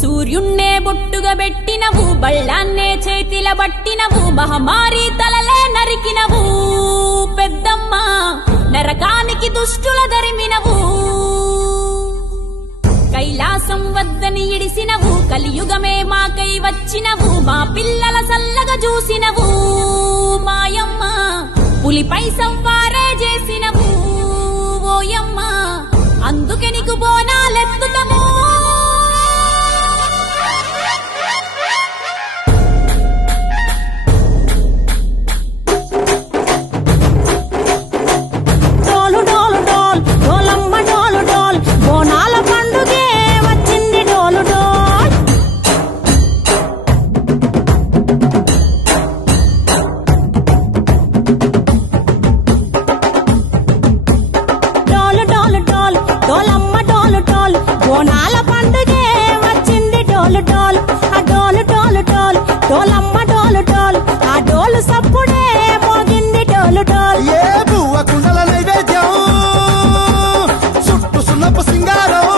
సూర్యున్నే బొట్టుగా పెట్టినవు, బళ్ళాన్నే చేతిల బట్టినవు, మహమారి తలలే నరికినవు పెద్దమ్మ, నరకానికి దుష్టుల దరిమినవు. కైలాసం వద్దని ఇడిసినవు, కలియుగమే మాకై వచ్చినవు, మా పిల్లల సల్లగా చూసినవు మాయమ్మ, పులిపై సంవారే చేసినవు ఓయమ్మ, అందుకే నీకు బోనాలెత్తుతము. బోనాల పండుగే వచ్చింది డోలు డోలు, ఆ డోలు డోలు డోలు డోలమ్మ డోలు డోలు, ఆ డోలు సప్పుడే మోగింది డోలు డోలు. ఏ బువ్వ కుండల నైవేద్యం, చుట్టు సున్నపు సింగారం,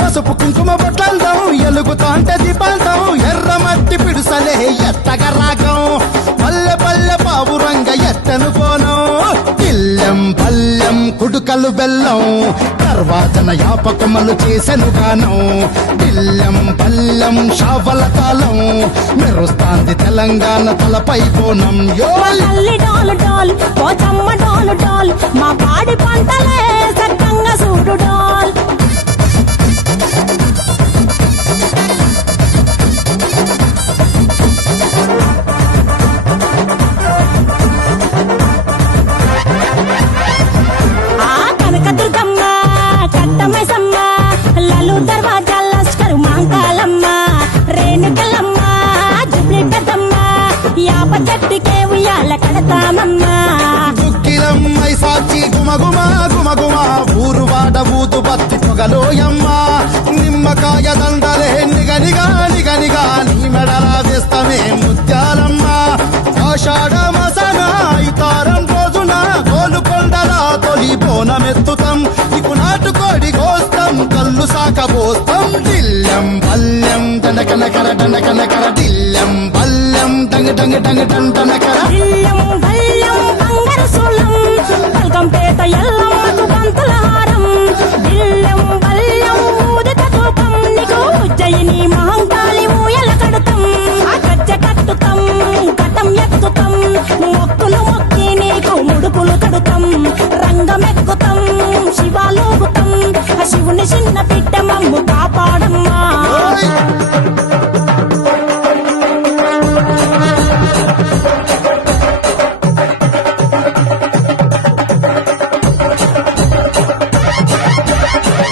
పసుపు కుంకుమ బొట్లందం, ఎలుగుతాంటే దీపాంతం, ఎర్ర మట్టి పిడుసలే ఎత్తగ రాగం, పల్లె పల్లె పావురంగ ఎత్తను కోనం, ఇల్లెం పల్లెం కుడుకలు బెల్లం, తర్వాతన యాపకమలు చేసెను గానం, ఇల్లెం పల్లెం షావల కాలం, మెరుస్తాంది తెలంగాణ తలపై కోణం. తల్లి డోలు డోలు పోచమ్మ డోలు డోలు, మా పాడి పంటలే సక్కంగా చూడు డోల్. కనకదుర్గమ్మ కట్టమైసమ్మ, లలు దర్వాజా లస్కరు మాంకాలమ్మ, రేణుకలమ్మ జుబ్లి పెద్దమ్మ, యాప చెట్టుకే ఉయ్యాల కడతామమ్మ. దుక్కిలమ్మై సాచి గుమగుమ గుమగుమ, ఊరు వాడ ఊదు బత్తి పొగలోయమ్మ, నిమ్మకాయ దండలే నిగనిగా నిగనిగా, నీ మెడలా వేస్తమే ముత్యాలమ్మ, ఆషాఢ మసన ఇతారం రోజున గోలుకొండల తొలి బోనమెత్తుతాం, నీకు నాటుకోడి కోస్తాం, కళ్ళు సాకబోస్తాం, దిల్లెం పల్లెం దండకనకర దండకనకర, దిల్లెం పల్లెం డంగ డంగ డంగ డండనకర, దిల్లం బల్లం బంగారు సోలం, పల్కంపేట ఎల్లమ్మకు పంతుల హారం, దిల్లం బల్లం ఊదిత ధూపం, నీకు ఉజ్జయిని మహంకాళి ఊయల కడుతాం, ఆ గజ్జె కట్టుతాం, కటం ఎత్తుతాం, మొక్కులు మొక్కి నీకు ముడుపులు కడుతాం, రంగమెక్కుతాం, శివాలోగుతాం, ఆ శివుని చిన్న బిడ్డ మమ్ము కాపాడమ్మ.